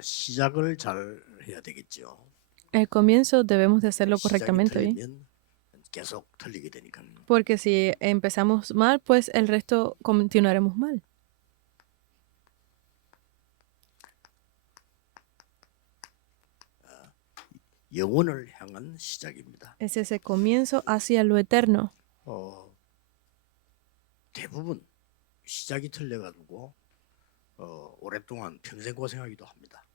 시작을 잘 해야 되겠죠. El comienzo debemos de hacerlo 시작이 correctamente, ¿bien? 틀리면 계속 틀리게 되니까요. Porque si empezamos mal, pues el resto continuaremos mal. 영원을 향한 시작입니다. Es ese comienzo hacia lo eterno. 대부분 시작이 틀려가지고 오랫동안 평생 고생하기도 합니다.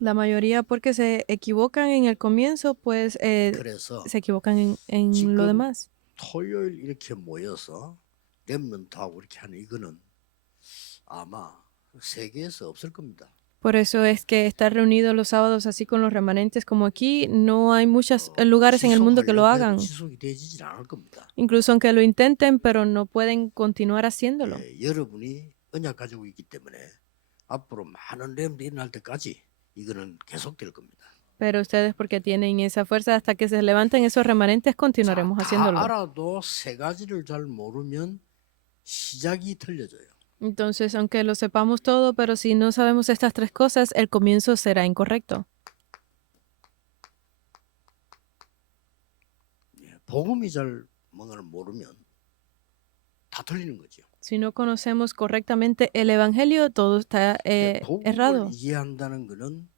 La mayoría porque se equivocan en el comienzo, pues 그래서 se equivocan en lo 지금 demás. 토요일 이렇게 모여서 렘넌트하고 이렇게 하는 이거는 아마 세계에서 없을 겁니다. Por eso es que estar reunidos los sábados así con los remanentes como aquí, no hay muchos lugares en el mundo que lo 지속하려고 해도 hagan. 지속이 되지질 않을 겁니다. Incluso aunque lo intenten, pero no pueden continuar haciéndolo. 여러분이 언약 가지고 있기 때문에 앞으로 많은 렘도 일어날 때까지 이거는 계속될 겁니다. Pero ustedes porque tienen esa fuerza hasta que se levanten esos remanentes continuaremos 다 haciéndolo. 알아도 세 가지를 잘 모르면 시작이 틀려져요. Entonces, aunque lo sepamos todo, pero si no sabemos estas tres cosas, el comienzo será incorrecto. 복음이 잘 뭔가를 모르면 다 틀리는 거죠. Si no conocemos correctamente el evangelio, todo está errado. 복음을 이해한다는 거는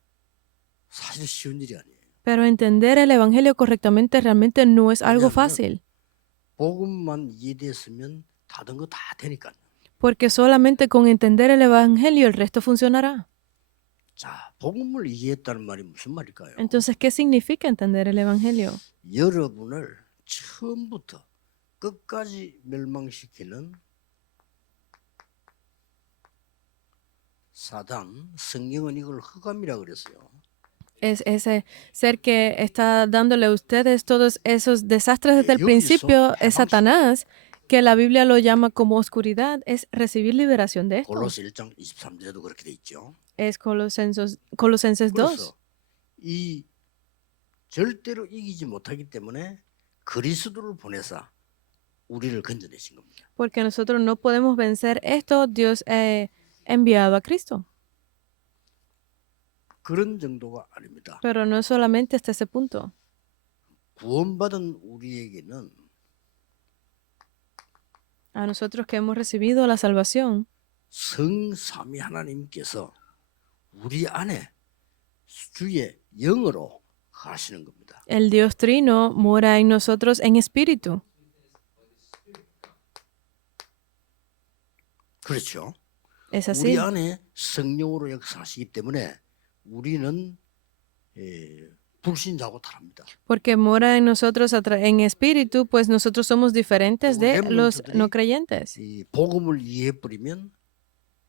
사실 쉬운 일이 아니에요. Pero entender el evangelio correctamente realmente no es algo 왜냐하면 fácil. 복음만 이해됐으면 다른 거 다 되니까요. Porque solamente con entender el evangelio el resto funcionará. 자, 복음을 이해했다는 말이 무슨 말일까요? Entonces, ¿qué significa entender el evangelio? 여러분을 처음부터 끝까지 멸망시키는 사단, 성경은 이걸 흑암이라고 그랬어요. Es ese ser que está dándole a ustedes todos esos desastres desde el 여기서 principio, es 해방시- Satanás, que la Biblia lo llama como oscuridad, es recibir liberación de esto. 골로새 1장 23절에도 그렇게 돼 있죠. Es Colosenses 2. 그래서 이 절대로 이기지 못하기 때문에 그리스도를 보내사 우리를 건져내신 겁니다. Porque nosotros no podemos vencer esto, Dios ha enviado a Cristo. 그런 정도가 아닙니다. Pero no solamente hasta ese punto. 구원받은 우리에게는 A nosotros que hemos recibido la salvación, 성삼위 하나님께서 우리 안에 주의 영으로 하시는 겁니다. el Dios Trino mora en nosotros en espíritu. 그렇죠. Es 우리 así. 안에 성령으로 역사하시기 때문에 우리는 불신자하고 다릅니다. Porque mora en nosotros en espíritu, pues nosotros somos diferentes de los no creyentes. 이 복음을 이해해버리면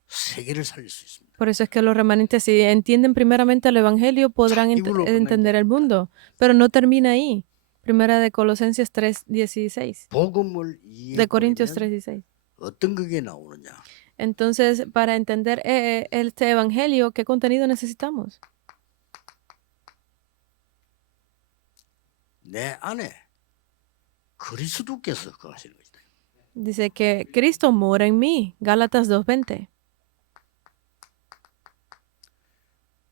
세계를 살릴 수 있습니다. Por eso es que los remanentes, si entienden primeramente el Evangelio, podrán entender el mundo. Pero no termina ahí. Primera de Colosenses 3:16. 복음을 De Corintios 이해해버리면 3:16. 어떤 그게 나오느냐. Entonces, para entender este Evangelio, ¿qué contenido necesitamos? 내 안에 그리스도께서 거하시는 것이다. Dice que Cristo mora en mí. Gálatas 2:20.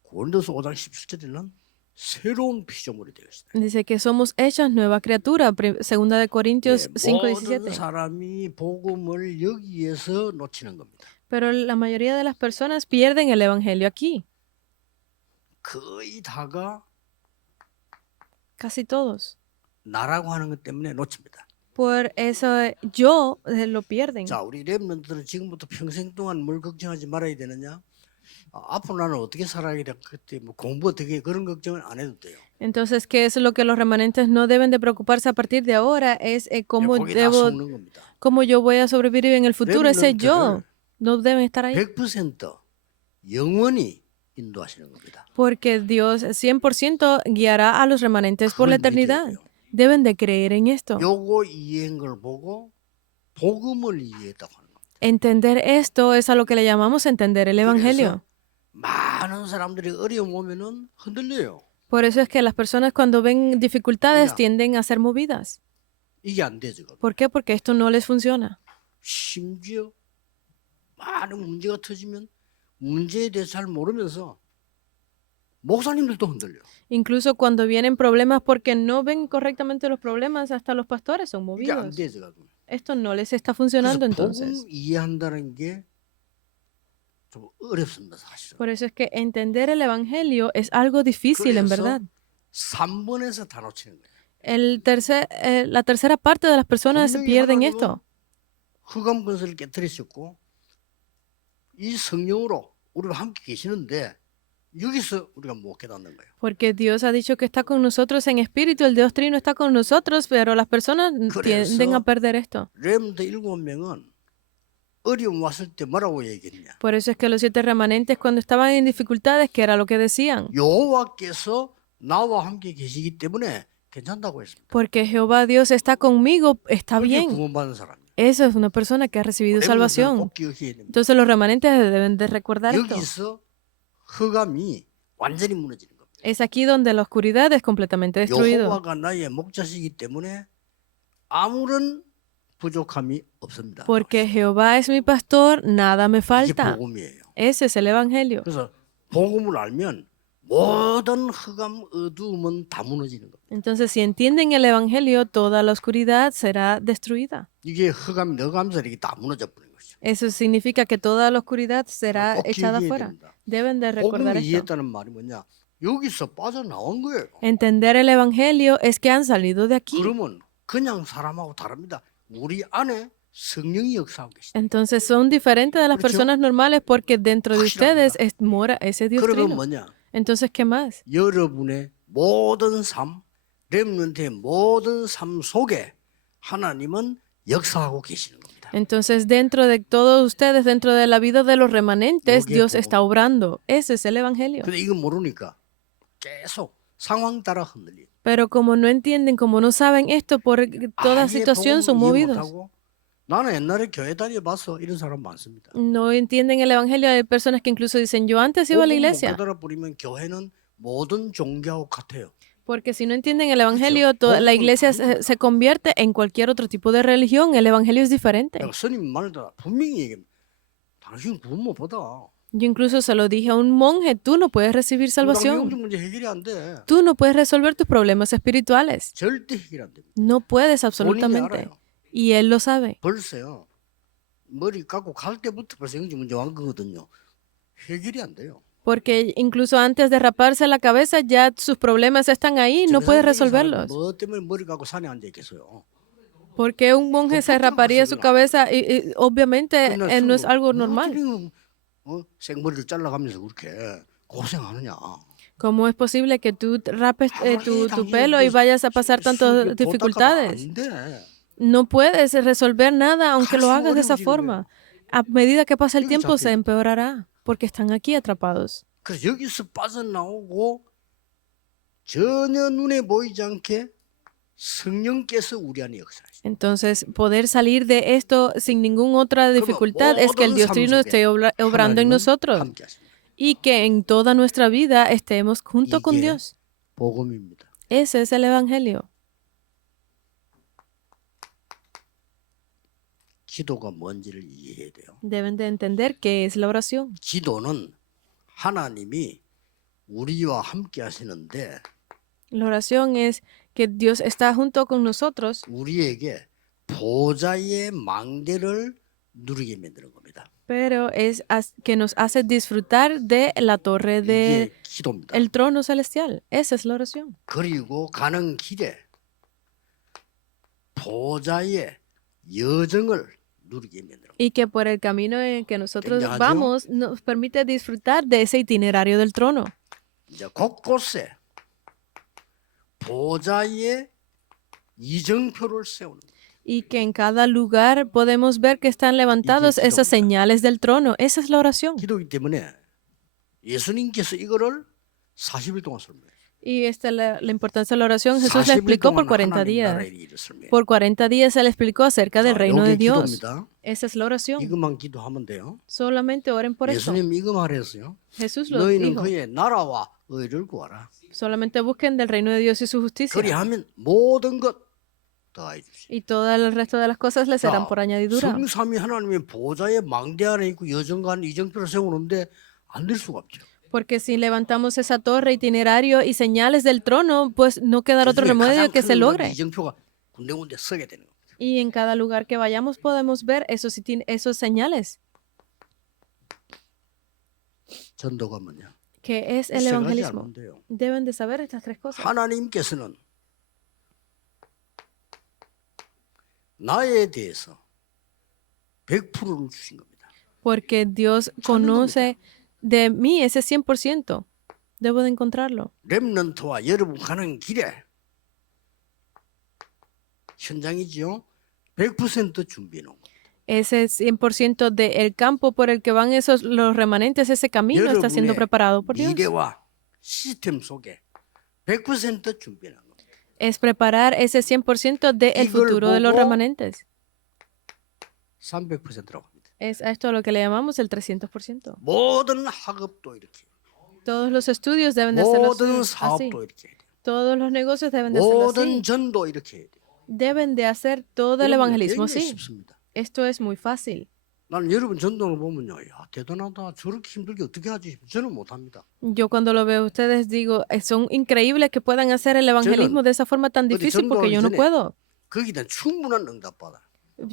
고린도서 5장 17절에는 새로운 피조물이 되었다. Dice que somos hechas nueva criatura. Segunda de Corintios 모든 5:17. 사람이 복음을 여기에서 놓치는 겁니다. Pero la mayoría de las personas pierden el Evangelio aquí. 거의 다가 Casi todos. 나라고 하는 것 때문에 놓칩니다. Por eso yo lo pierden. 자, 우리 렘넌트들은 지금부터 평생 동안 뭘 걱정하지 말아야 되느냐? 앞으로 나는 어떻게 살아야 돼? 그때 뭐 공부 어떻게 해? 그런 걱정은 안 해도 돼요. Entonces, ¿qué es lo que los remanentes no deben de preocuparse a partir de ahora? Es cómo 거기 다 debo, 속는 겁니다. cómo yo voy a sobrevivir en el futuro. Ese yo no deben estar ahí. 100% 영원히 인도하시는 겁니다. Porque Dios 100% guiará a los remanentes por la 그걸 믿어야 eternidad. 돼요. Deben de creer en esto. 요거 이해한 걸 보고 복음을 이해했다고 하는 겁니다. Entender esto es a lo que le llamamos entender el Evangelio. 그래서 많은 사람들이 어려움 오면은 흔들려요. Por eso es que las personas cuando ven dificultades Mira. tienden a ser movidas. 이게 안 되죠. ¿Por qué? Porque esto no les funciona. 심지어 많은 문제가 터지면 문제에 대해서 잘 모르면서 목사님들도 흔들려. Incluso cuando vienen problemas porque no ven correctamente los problemas, hasta los pastores son 이게 안 movidos. 돼, 지금. Esto no les está 그래서 funcionando 복음 entonces. 이해한다는 게 좀 어렵습니다, 사실은. Por eso es que entender el Evangelio es algo difícil, en 그래서 verdad. 3번에서 다 놓치는 거예요. La tercera parte de las personas 분명히 pierden 하나님은 esto. 흑암 권세를 깨뜨리셨고 이 성령으로 우리와 함께 계시는데 여기서 우리가 못 깨닫는 거예요. Porque Dios ha dicho que está con nosotros en espíritu, el Dios Trino está con nosotros, pero las personas tienden a 그래서 perder esto. 렘드 7명은 어려움 왔을 때 뭐라고 얘기했냐? Por eso es que los 7 remanentes cuando estaban en dificultades, ¿qué era lo que decían? 여호와께서 나와 함께 계시기 때문에 괜찮다고 했습니다. Porque Jehová Dios está conmigo, está 그게 bien. 구원받은 사람이에요. Eso es una persona que ha recibido 렘드는 salvación. 꼭 기억해야 됩니다. Entonces los remanentes deben de recordar esto. 여기서 흑암이 완전히 무너지는 겁니다. Es aquí donde la oscuridad es completamente destruida. 여호와가 나의 목자시기 때문에 아무런 부족함이 없습니다. Porque Jehová es mi pastor, nada me 이게 falta. 복음이에요. Ese es el Evangelio. 그래서 복음을 알면 모든 흑암 어두움은 다 무너지는 겁니다. Entonces, si entienden el Evangelio, toda la oscuridad será destruida. 이게 흑암 너감설 이게 다 무너져 버리는 것이죠. Eso significa que toda la oscuridad será 꼭 echada 기억해야 fuera. 됩니다. Deben de recordar 복음을 esto. 이해했다는 말이 뭐냐? 여기서 빠져나온 거예요. Entender el Evangelio es que han salido de aquí. 그러면 그냥 사람하고 다릅니다. 우리 안에 성령이 역사하고 계시다. Entonces son diferentes de las 그렇죠? personas normales porque dentro de ustedes mora ese Dios 그러면 trino. 뭐냐? Entonces, ¿qué más? 여러분의 모든 삶, 렘넌트의 모든 삶 속에 하나님은 역사하고 계시는 겁니다. Entonces, dentro de todos ustedes, dentro de la vida de los remanentes, Yogi Dios es está obrando. Ese es el Evangelio. 근데 이거 모르니까 계속 상황 따라 흔들려. Pero como no entienden, como no saben esto, por toda situación son movidos. 못하고 나는 옛날에 교회 다녀봐서 이런 사람 많습니다. No entienden el Evangelio. Hay personas que incluso dicen, yo antes iba a la iglesia. 버리면 교회는 모든 종교하고 같아요. Porque si no entienden el Evangelio, la iglesia se convierte en cualquier otro tipo de religión. El Evangelio es diferente. 내가 스님 말다 분명히 얘기합니다. 당신 구원 못 받아. Yo incluso se lo dije a un monje, tú no puedes recibir 당신 salvación. 영적 문제 해결이 안 돼. Tú no puedes resolver tus problemas espirituales. 절대 해결 안 됩니다. No puedes 본인이 absolutamente. 알아요. Y él lo sabe. 벌써요. 머리 깎고 갈 때부터 벌써 영적 문제 온 거거든요. 해결이 안 돼요. Porque incluso antes de raparse la cabeza, ya sus problemas están ahí, no puedes resolverlos. 뭐 때문에 머리 깎고 산에 앉아 있겠어요. Porque un monje se raparía su cabeza y obviamente no es algo normal. 생머리를 잘라가면서 그렇게 고생하느냐. ¿Cómo es posible que tú rapes tu pelo y vayas a pasar tantas dificultades? 안 돼. No puedes resolver nada aunque lo hagas de esa forma. A medida que pasa el tiempo se empeorará porque están aquí atrapados. 그래서 여기서 빠져나오고 전혀 눈에 보이지 않게 성령께서 우리 안에 역사하시죠. Entonces, poder salir de esto sin ninguna otra dificultad es que el Dios Trino esté obrando en nosotros y que en toda nuestra vida estemos junto con Dios. 복음입니다. Ese es el Evangelio. 기도가 뭔지를 이해해야 돼요. Deben de entender qué es la oración. 기도는 하나님이 우리와 함께 하시는데 La oración es que Dios está junto con nosotros, 우리에게 보좌의 망대를 누리게 만드는 겁니다. pero es que nos hace disfrutar de la torre 이게 기도입니다. del trono celestial. Esa es la oración. 그리고 가는 길에 보좌의 여정을 누리게 만드는 겁니다. Y que por el camino en que nosotros 굉장하죠? vamos nos permite disfrutar de ese itinerario del trono. 이제 곳곳에 보좌의 이정표를 세우는 거예요. Y que en cada lugar podemos ver que están levantados esas señales del trono. Esa es la oración. 기도이기 때문에 예수님께서 이거를 40일 동안 설명해요. Y esta es la importancia de la oración. Jesús le explicó por 40 días. Por 40 días Él explicó acerca del reino de Dios. Esa es la oración. 이것만 기도하면 돼요. Solamente oren por eso. 예수님 이거 말했어요. Jesús lo 너희는 dijo. 그의 나라와 의를 구하라. Solamente busquen del reino de Dios y su justicia. 그리하면 모든 것 더해 주시오. Y todo el resto de las cosas les serán por añadidura. 성삼위 하나님의 보좌의 망대 안에 있고 여정관 이정표를 세우는데 안 될 수가 없죠. Porque si levantamos esa torre, itinerario y señales del trono, pues no quedará otro 그중에 remedio 가장 que 큰 se 응답이 logre. 이정표가 군데군데 서게 되는 겁니다. Y en cada lugar que vayamos podemos ver esos señales. 전도가 뭐냐? ¿Qué es 이 el 세 가지 evangelismo? 알면 돼요. Deben de saber estas tres cosas. 하나님께서는 나에 대해서 100%를 주신 겁니다. Porque Dios conoce de mí ese 100%. Debo de encontrarlo. 렘넌트와 여러분 가는 길에 현장이죠. 100% 준비해 놓은 겁니다. Ese 100% del campo por el que van los remanentes, ese camino está siendo 여러분의 preparado por Dios. 미래와 시스템 속에 100% 준비해 놓은 겁니다. Es preparar ese 100% del futuro de los remanentes. 300%라고 합니다. Es a esto a lo que le llamamos el 300%. 모든 학업도 이렇게, Todos los estudios deben de hacerlo 모든 así. 사업도 이렇게 해야 돼요. Todos los negocios deben de hacerlo 모든 así. 전도 이렇게 해야 돼요. Deben de hacer todo el 여러분, evangelismo 굉장히 así. 쉽습니다. Esto es muy fácil. 나는 여러분 전도를 보면요, 야 대단하다. 저렇게 힘들게 어떻게 하지? 저는 못합니다. Yo cuando lo veo a ustedes digo, son increíbles que puedan hacer el evangelismo de esa forma tan difícil porque yo no puedo. 거기에 대한 충분한 응답받아.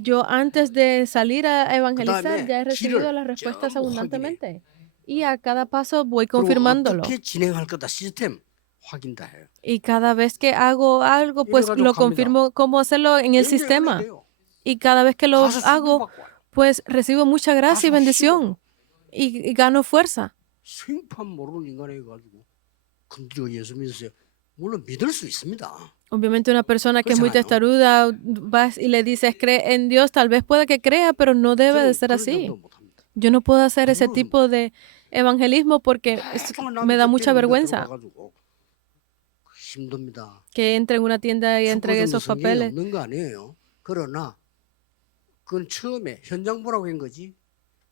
Yo antes de salir a evangelizar 그다음에 ya he recibido 길을 las respuestas 전부 abundantemente. Y a cada paso voy 그리고 confirmándolo. 어떻게 진행할 거다 시스템 확인 다 해요. Y cada vez que hago algo, pues 이래가지고 lo 갑니다. confirmo cómo hacerlo en el 굉장히 sistema. 은혜돼요. Y cada vez que lo 가서 hago, 축복받고 와요. pues recibo mucha gracia y 가서 bendición. Y gano fuerza. 생판 모르는 인간에 가지고 건드리고 예수 믿으세요. 물론 믿을 수 있습니다. Obviamente una persona que es muy 그렇잖아요. testaruda, vas y le dices, cree en Dios, tal vez pueda que crea, pero no debe de 저는 ser 그런 así. 정도 못합니다. Yo no puedo hacer ese 그거는 tipo de evangelismo porque me da mucha vergüenza 들어가가지고 힘듭니다. que entre en una tienda y entregue 축구전도 esos 성경에 papeles. 없는 거 아니에요. 그러나 그건 처음에 현장 보라고 한 거지.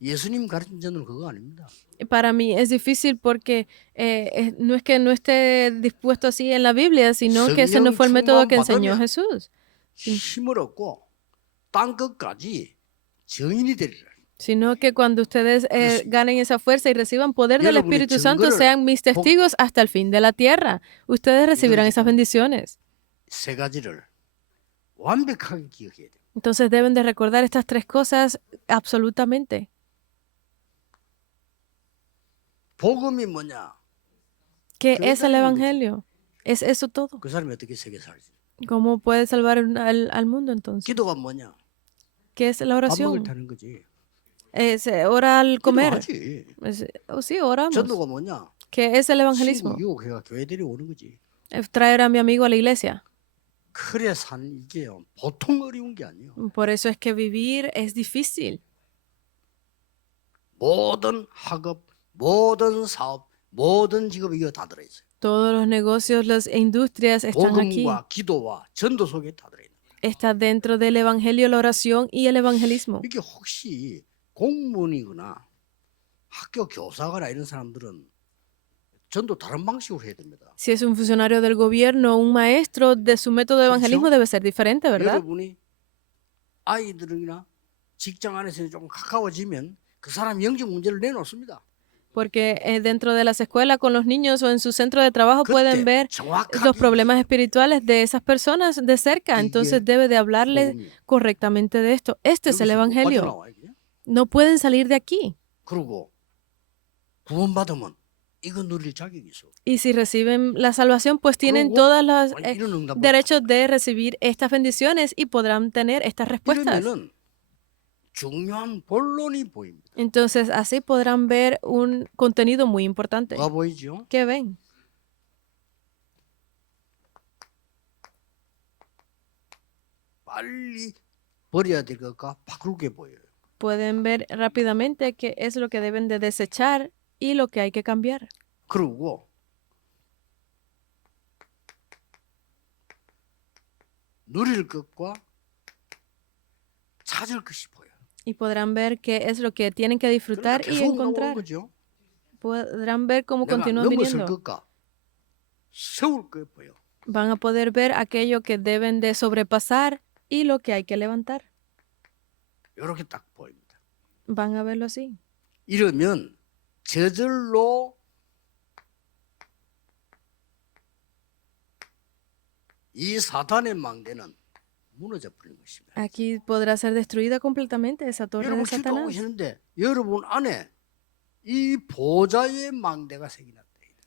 예수님 가르친 전은 그거 아닙니다. Para mí es difícil porque no es que no esté dispuesto así en la Biblia, sino que ese no fue el método que enseñó Jesús. 힘을 얻고 땅 끝까지 증인이 되리라. Sino que cuando ustedes ganen esa fuerza y reciban poder del 여러분의 Espíritu Santo, 증거를 sean mis testigos hasta el fin de la tierra. Ustedes recibirán esas bendiciones. 세 가지를 완벽하게 기억해야 돼요. Entonces deben de recordar estas tres cosas absolutamente. 복음이 뭐냐? ¿Qué ¿Qué es el tal? Evangelio? ¿Es eso todo? 그 사람이 어떻게 세계 살지? ¿Cómo puede salvar al mundo entonces? 기도가 뭐냐? ¿Qué es la 밥 먹을 oración? 타는 거지. Se ora al comer. 기도하지. Sí, oramos. 전도가 뭐냐? ¿Qué es el evangelismo? 친구 유혹해가 교회들이 오는 거지. Es traer a mi amigo a la iglesia. 그래 산 이게요. 보통 어려운 게 아니에요. Por eso es que vivir es difícil. 모든 학업, 모든 사업, 모든 직업이 이거 다 들어있어요. Todos los negocios, las industrias están aquí. 복음과 기도와 전도 속에 다 들어있는 거예요. Está dentro del evangelio, la oración y el evangelismo. 이게 혹시 공무원이거나 학교 교사거나 이런 사람들은 전도 다른 방식으로 해야 됩니다. Si es un funcionario del gobierno, un maestro, de su método de evangelismo debe ser diferente, ¿verdad? 여러분이 아이들이나 직장 안에서 좀 가까워지면 그 사람 영적 문제를 내놓습니다. Porque dentro de las escuelas con los niños o en su centro de trabajo pueden 그때 ver 정확하게 los problemas espirituales de esas personas de cerca. Entonces debe de hablarles 복음이에요. correctamente de esto. Este es el 여기서 못 evangelio. 빠져나와요, 그냥. No pueden salir de aquí. 그리고 구원받으면 이거 누릴 자격이 있어. Y si reciben la salvación, pues tienen 그리고 todos los 이런 응답을 derechos de recibir estas bendiciones y podrán tener estas respuestas. 이러면은 중요한 본론이 보입니다. Entonces así podrán ver un contenido muy importante. 뭐가 보이죠? ¿Qué ven? 빨리 버려야 될 것과 바꿀 게 보여요. Pueden ver rápidamente qué es lo que deben de desechar y lo que hay que cambiar. 그리고 누릴 것과 찾을 것이 보여요. Y podrán ver qué es lo que tienen que 그러니까 disfrutar y 계속 나오는 encontrar. 거죠. Podrán ver cómo 내가 continúan 넘어설 viniendo. 것과 세울 거 보여. Van a poder ver aquello que deben de sobrepasar y lo que hay que levantar. 이렇게 딱 보입니다. Van a verlo así. 이러면 저절로 이 사탄의 망대는 무너져 버리는 것입니다. Aquí podrá ser destruida completamente esa torre de 여러분 기도하고 Satanás. 계시는데 여러분 안에 이 보좌의 망대가 생겨났다.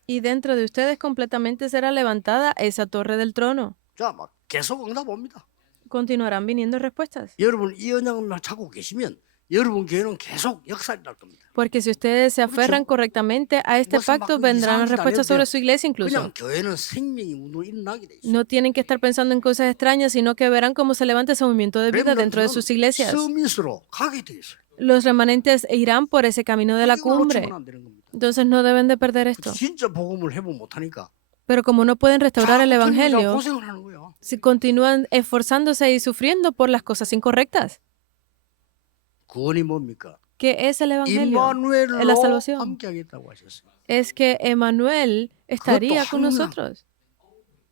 Y dentro de ustedes completamente será levantada esa torre del trono. 자, 막 계속 응답 옵니다. Continuarán viniendo respuestas. 여러분 이 언약만 찾고 계시면 여러분 교회는 계속 역사를 날 겁니다. Porque si ustedes se aferran correctamente a este pacto, vendrán las respuestas sobre su iglesia incluso. 그냥 교회는 생명이 운동 일어나게 돼 있어요. No tienen que estar pensando en cosas extrañas, sino que verán cómo se levanta ese movimiento de vida dentro de sus iglesias. 서밋으로 가게 돼 있어요. Los remanentes irán por ese camino de la 이걸 cumbre. 놓치면 안 되는 겁니다. Entonces no deben de perder esto. 진짜 복음을 회복 못하니까 Pero como no pueden restaurar el 자꾸 evangelio, 고생을 하는 거예요. si continúan esforzándose y sufriendo por las cosas incorrectas, 구원이 뭡니까? ¿qué es el evangelio? La 임마누엘로 salvación. 함께하겠다고 하셨어요. Es que Emmanuel estaría con nosotros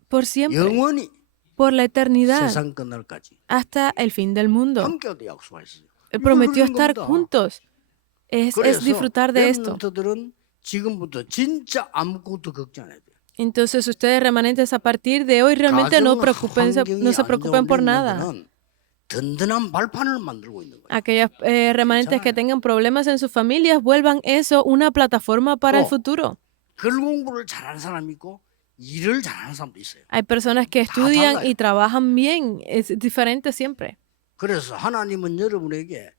por siempre, 영원히 por la eternidad, 세상 끝날까지 hasta el fin del mundo. 함께하도 약속하셨어요. Él prometió 이걸 누리는 estar 겁니다. juntos. Es 그래서 disfrutar de esto. 렘넌트들은 지금부터 진짜 아무것도 걱정 안 해야 돼요. Entonces ustedes remanentes a partir de hoy realmente no se preocupen por nada. 든든한 발판을 만들고 있는 거예요. Aquellas remanentes que tengan problemas en sus familias, vuelvan eso una plataforma para el futuro. 글 공부를 잘하는 사람이 있고 일을 잘하는 사람도 있어요. Hay personas que estudian y trabajan bien, es diferente siempre. 그래서 하나님은 여러분에게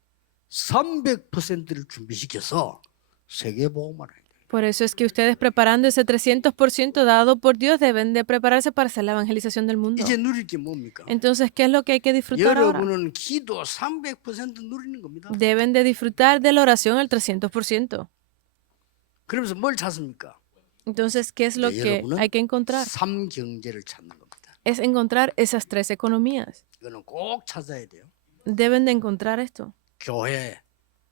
300%를 준비시켜서 세계복음을 해야 돼요. Por eso es que ustedes preparando ese 300% dado por Dios deben de prepararse para hacer la evangelización del mundo. 이제 누릴 게 뭡니까? Entonces, ¿qué es lo que hay que disfrutar ahora? 여러분은 기도 300% 누리는 겁니다. Deben de disfrutar de la oración al 300%. 그러면서 뭘 찾습니까? Entonces, ¿qué es lo que hay que encontrar? 삼경제를 찾는 겁니다. Es encontrar esas tres economías. 이거는 꼭 찾아야 돼요. Deben de encontrar esto. 교회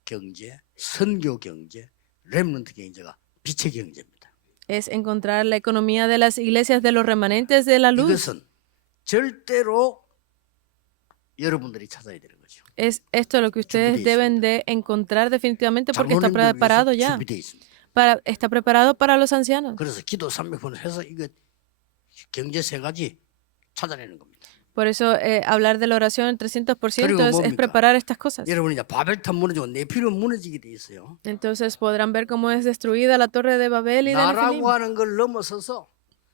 경제, 선교 경제, 렘넌트 경제가 빛의 경제입니다. Es encontrar la economía de las iglesias de los remanentes de la luz. 이것은 절대로 여러분들이 찾아야 되는 거죠. Es esto lo que ustedes deben de encontrar definitivamente porque está preparado ya. 준비되어 있습니다. Está preparado para los ancianos. 그래서 기도 300번 해서 이거 경제 세 가지 찾아내는 겁니다. Por eso hablar de la oración el 300% es preparar estas cosas. 여러분 이제 바벨탑 무너지고 네피림 무너지게 돼 있어요. Entonces podrán ver cómo es destruida la torre de Babel y de Nefilim. 나라고 하는 걸 넘어서서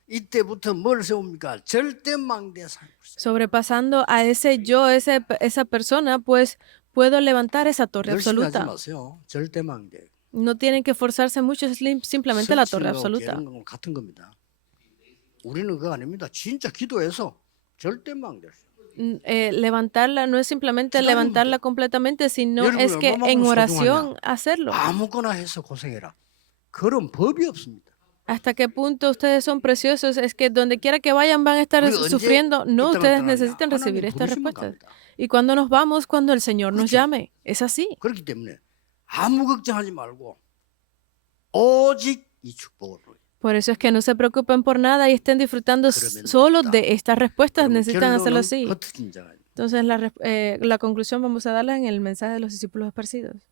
이때부터 뭘 세웁니까? 절대망대 삶을 세워요. Sobrepasando a ese yo, esa persona, pues puedo levantar esa torre 열심히 하지 absoluta. 마세요. 절대망대. No tienen que esforzarse mucho, es simplemente la torre absoluta. 설치로 같은 겁니다. 우리는 그거 아닙니다. 진짜 기도해서 절대망대. Levantarla no es simplemente levantarla completamente, sino es que en oración hacerlo. 아무거나 해서 고생해라. 그런 법이 없습니다. ¿Hasta qué punto ustedes son preciosos? Es que donde quiera que vayan van a estar sufriendo. No, ustedes necesitan recibir estas respuestas. ¿Y cuando nos vamos? Cuando el Señor nos llame. Es así. 그렇기 때문에 아무 걱정하지 말고 오직 이 축복을 누려요. Por eso es que no se preocupen por nada y estén disfrutando solo de estas respuestas. Necesitan hacerlo así. 흩어진 자가 Entonces, la conclusión vamos a darla en el mensaje de los discípulos esparcidos.